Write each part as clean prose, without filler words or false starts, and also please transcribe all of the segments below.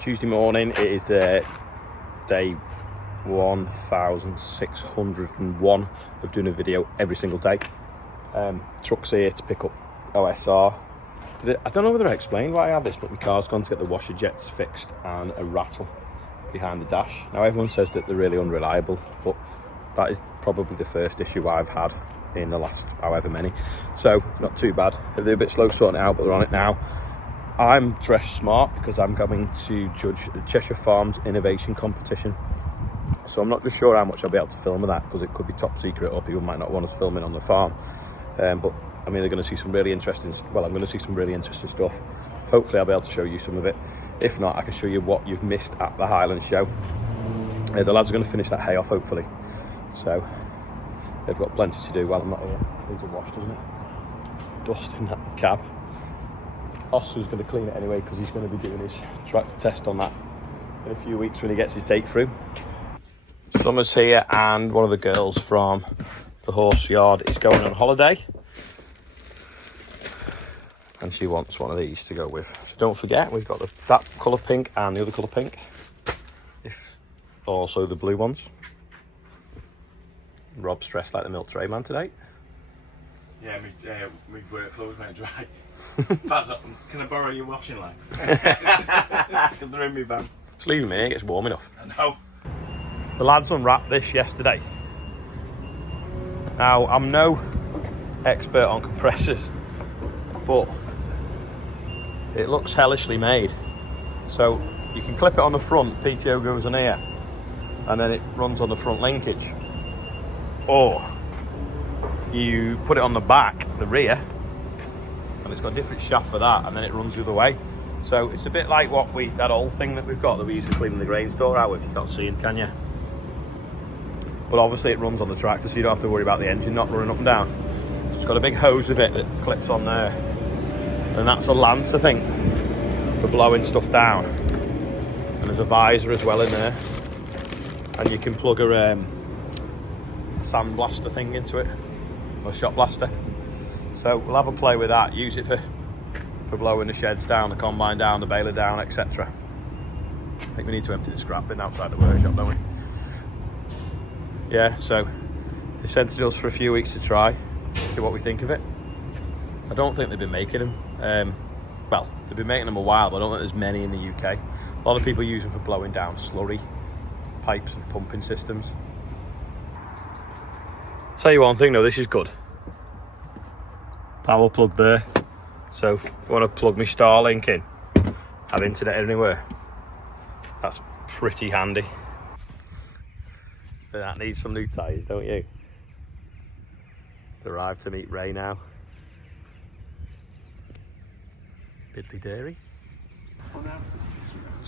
Tuesday morning. It is the day 1601 of doing a video every single day. Truck's here to pick up OSR. I don't know whether I explained why I have this, but my car's gone to get the washer jets fixed and a rattle behind the dash. Now everyone says that they're really unreliable, but that is probably the first issue I've had in the last however many. So not too bad. They're a bit slow sorting it out, but they're on it now. I'm dressed smart because I'm going to judge the Cheshire Farms Innovation Competition. So I'm not just sure how much I'll be able to film of that, because it could be top secret or people might not want us filming on the farm. But I mean, they're going to see some really interesting, well, I'm going to see some really interesting stuff. Hopefully I'll be able to show you some of it. If not, I can show you what you've missed at the Highland show. The lads are going to finish that hay off, hopefully. So they've got plenty to do while I'm not here. Needs a wash, doesn't it? Dust in that cab. Oscar's going to clean it anyway, because he's going to be doing his tractor test on that in a few weeks when he gets his date through. Summer's here, and one of the girls from the horse yard is going on holiday. And she wants one of these to go with. So don't forget, we've got that colour pink and the other colour pink. Also the blue ones. Rob's dressed like the milk tray man today. Yeah, my work clothes went dry. Faz, can I borrow your washing line? Because they're in my van. Just leave them in here, it gets warm enough. I know. The lads unwrapped this yesterday. Now, I'm no expert on compressors, but it looks hellishly made. So you can clip it on the front, PTO goes on here, and then it runs on the front linkage. Or you put it on the back, the rear, and it's got a different shaft for that, and then it runs the other way. So it's a bit like that old thing that we've got that we used to clean the grain store out with. You can't see it, can you? But obviously it runs on the tractor, so you don't have to worry about the engine not running up and down. So it's got a big hose of it that clips on there, and that's a lance, I think, for blowing stuff down. And there's a visor as well in there, and you can plug a sand blaster thing into it, or shot blaster. So we'll have a play with that, use it for blowing the sheds down, the combine down, the baler down, etc. I think we need to empty the scrap bin outside the workshop, don't we? Yeah, so they sent it to us for a few weeks to try, see what we think of it. I don't think they've been making them. Well, they've been making them a while, but I don't think there's many in the UK. A lot of people use them for blowing down slurry pipes and pumping systems. Tell you one thing though, this is good. Power plug there. So if I want to plug my Starlink in, have internet anywhere, that's pretty handy. But that needs some new tyres, don't you? Just arrived to meet Ray now. Bidley Dairy.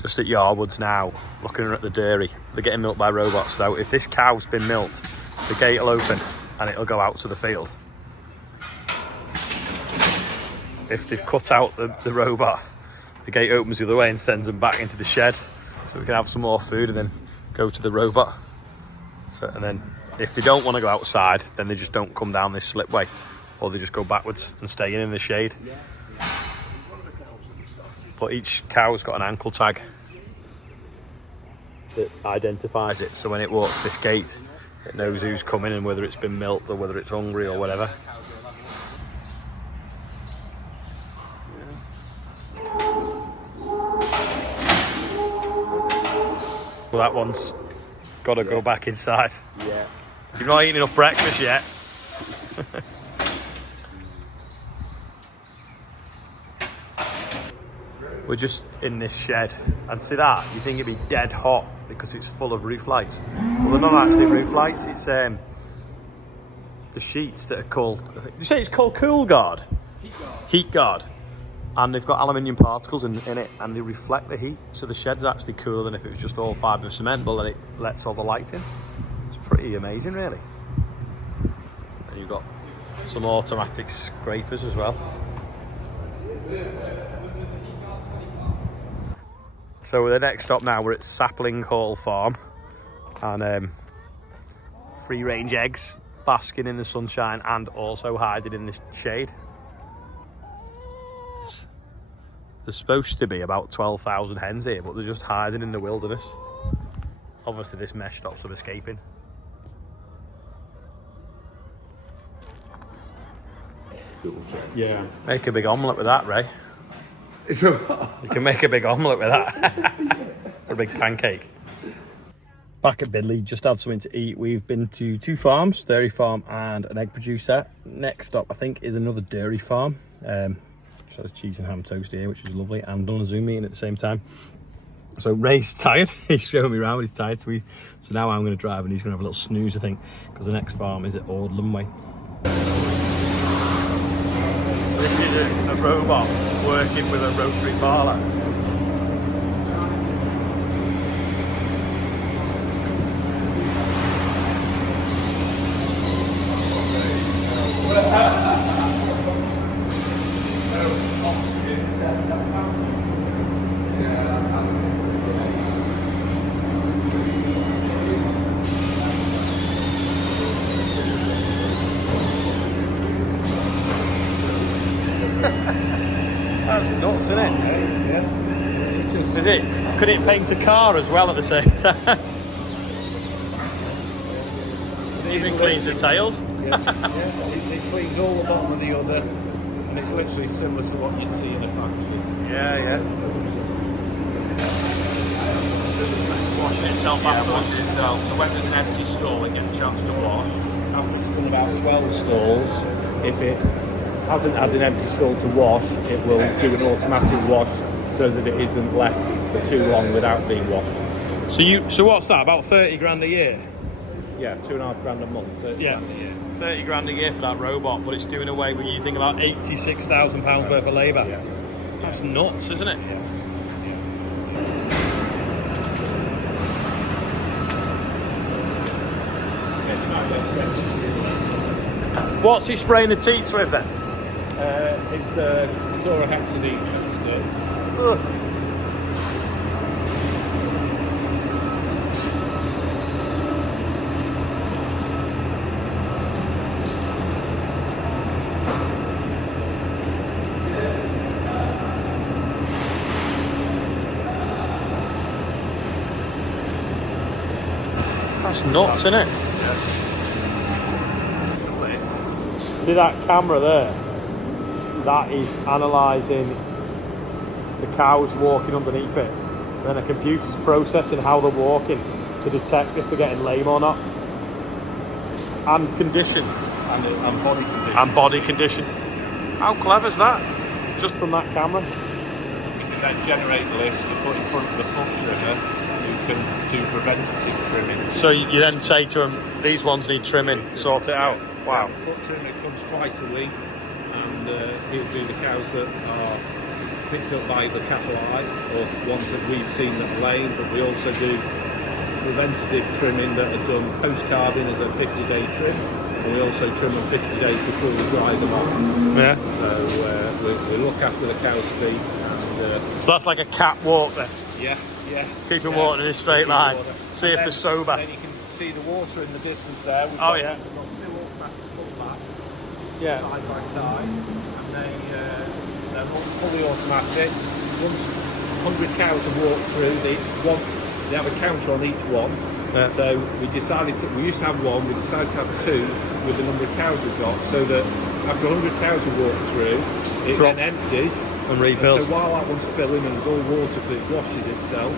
Just at Yarwoods now, looking at the dairy. They're getting milked by robots, so if this cow's been milked, the gate will open and it'll go out to the field. If they've cut out the robot, the gate opens the other way and sends them back into the shed, so we can have some more food and then go to the robot. So, and then if they don't want to go outside, then they just don't come down this slipway, or they just go backwards and stay in the shade. But each cow's got an ankle tag that identifies it, so when it walks this gate, it knows who's coming and whether it's been milked or whether it's hungry or whatever. Well, that one's got to go back inside. Yeah. You've not eaten enough breakfast yet. We're just in this shed, and see that? You think it'd be dead hot because it's full of roof lights. Well, they're not actually roof lights, it's the sheets that are called, you say it's called Cool Guard? Heat Guard. And they've got aluminium particles in it, and they reflect the heat, so the shed's actually cooler than if it was just all fibre cement, but then it lets all the light in. It's pretty amazing, really. And you've got some automatic scrapers as well. So the next stop now, we're at Sapling Hall Farm, and free range eggs basking in the sunshine and also hiding in the shade. There's supposed to be about 12,000 hens here, but they're just hiding in the wilderness. Obviously this mesh stops them escaping. Yeah. Make a big omelette with that, Ray. You can make a big omelette with that. Or a big pancake. Back at Bidley, just had something to eat. We've been to 2 farms, dairy farm and an egg producer. Next stop, I think, is another dairy farm. So there's cheese and ham toast here, which is lovely, and done a Zoom meeting at the same time. So Ray's tired. He's showing me around, he's tired. So now I'm going to drive and he's going to have a little snooze, I think, because the next farm is at Ordland Way. This is a robot working with a rotary parlor. That's nuts, isn't it? Yeah. Is it? Could it paint a car as well at the same time? It even cleans the tails. Yeah. It cleans all the bottom of the udder, and it's literally similar to what you'd see in a factory. Yeah. Washing itself afterwards. So when there's an empty stall, it gets a chance to wash. After it's done about 12 stalls, if it hasn't had an empty stall to wash, it will do an automatic wash so that it isn't left for too long without being washed. So what's that? About 30 grand a year? Yeah, £2.5 grand a month. 30 Yeah. grand a year. 30 grand a year for that robot, but it's doing away with, you think, about £86,000 worth of labour. Yeah. That's nuts, isn't it? Yeah. What's he spraying the teats with then? It's chlorhexidine mixture. That's nuts, isn't it? It's a list. See that camera there? That is analysing the cows walking underneath it. Then a computer's processing how they're walking to detect if they're getting lame or not. And condition. And body condition. And body condition. How clever's that? Just from that camera? You can then generate the list to put in front of the foot trimmer who can do preventative trimming. So you then say to them, these ones need trimming, sort it out. Wow. The foot trimmer comes twice a week, and he'll do the cows that are picked up by the cattle eye, or ones that we've seen that are lame, but we also do preventative trimming that are done post-calving as a 50-day trim, and we also trim them 50 days before we dry them off. Yeah. So we look after the cow's feet, and So that's like a cat walk then. yeah. Keep them walking in a straight line. See if they're sober. Then you can see the water in the distance there. We've Oh, got, yeah. We've got 2 automatic pull backs, Yeah. side by side, and they're all fully automatic. Once 100 cows have walked through, they have a counter on each one. Yeah. So we used to have 1, we decided to have 2 with the number of cows we've got, so that after 100 cows have walked through, it Drop. then empties. And refills. So while that one's filling and it's all water because it washes itself,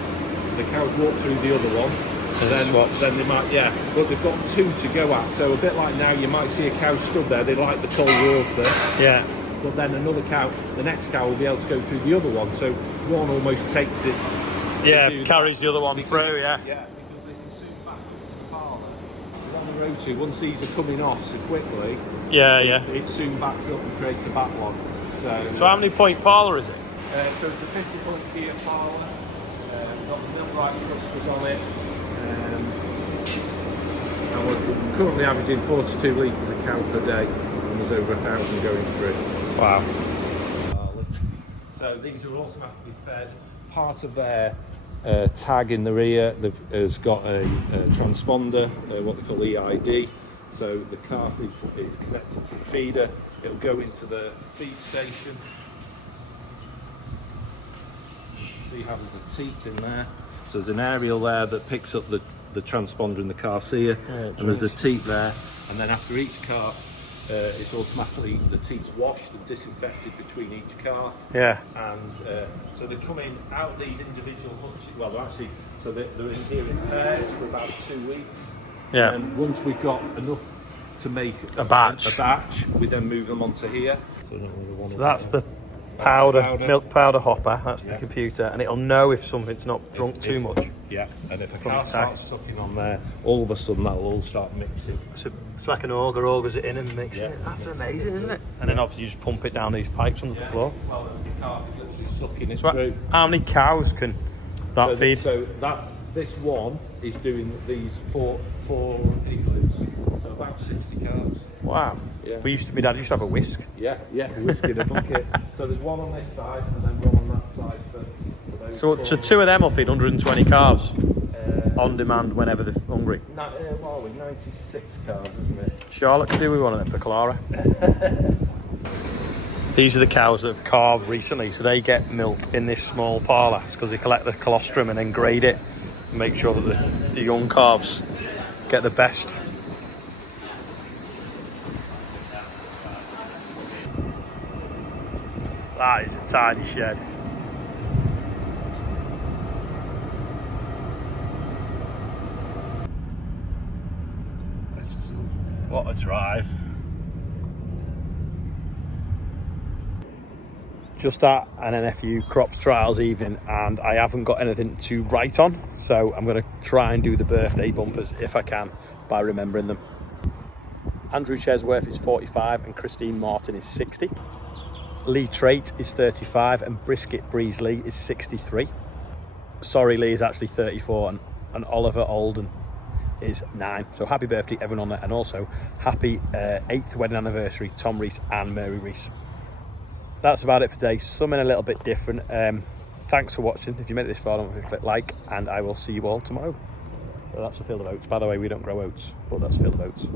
the cows walk through the other one, and then they might, but they've got 2 to go at. So a bit like now, you might see a cow stood there, they like the cold water, Yeah. but then another cow, the next cow will be able to go through the other one. So one almost takes it. Yeah, do carries the other one through, yeah. Yeah, because they can soon back up to the parlour. On the rotary, once these are coming off so quickly, Yeah. it soon backs up and creates a backlog. So how many point parlour is it? So it's a 50-point gear parlour. Got the millwright thrusters on it. And we're currently averaging 42 litres of cow per day, and there's over 1,000 going through. Wow. So these are automatically fed. Part of their tag in the rear has got a transponder, what they call EID. So the calf is connected to the feeder. It'll go into the feed station. see how there's a teat in there. So there's an aerial there that picks up the transponder in the car seer, and there's a teat there. And then after each car, it's automatically, the teat's washed and disinfected between each car. Yeah. And so they're coming out of these individual hutches. Well, they're actually, so they're in here in pairs for about 2 weeks. Yeah. And once we've got enough to make A batch. we then move them onto here. So that's the powder, milk powder hopper. That's the computer, and it'll know if something's not drunk too much. Yeah, and if a From car its tag. starts sucking on there, all of a sudden that'll all start mixing. So it's like an augers it in and mixes it. That's amazing, isn't it? And then obviously you just pump it down these pipes on the floor. Well, the car is literally sucking it So through. how many cows can that feed? This one is doing these four igloos, so about 60 cars. Wow. Yeah. My dad used to have a whisk. Yeah, whiskey in a bucket. So there's one on this side and then one on that side for those. So 2 of them will feed 120 calves on demand whenever they're hungry. Well, with 96 cars, isn't it? Charlotte could do with one of them for Clara. These are the cows that have calved recently, so they get milked in this small parlour because they collect the colostrum and then grade it and make sure that the young calves get the best. That is a tiny shed. What a drive. Just at an NFU crops trials evening, and I haven't got anything to write on, so I'm going to try and do the birthday bumpers if I can by remembering them. Andrew Chesworth is 45 and Christine Martin is 60. Lee Trait is 35 and Brisket Breeze Lee is 63. Sorry, Lee is actually 34 and Oliver Alden is 9. So happy birthday everyone on there, and also happy 8th wedding anniversary Tom Rees and Mary Rees. That's about it for today. Something a little bit different. Thanks for watching. If you made it this far, don't forget to click like, and I will see you all tomorrow. So that's a field of oats. By the way, we don't grow oats, but that's a field of oats.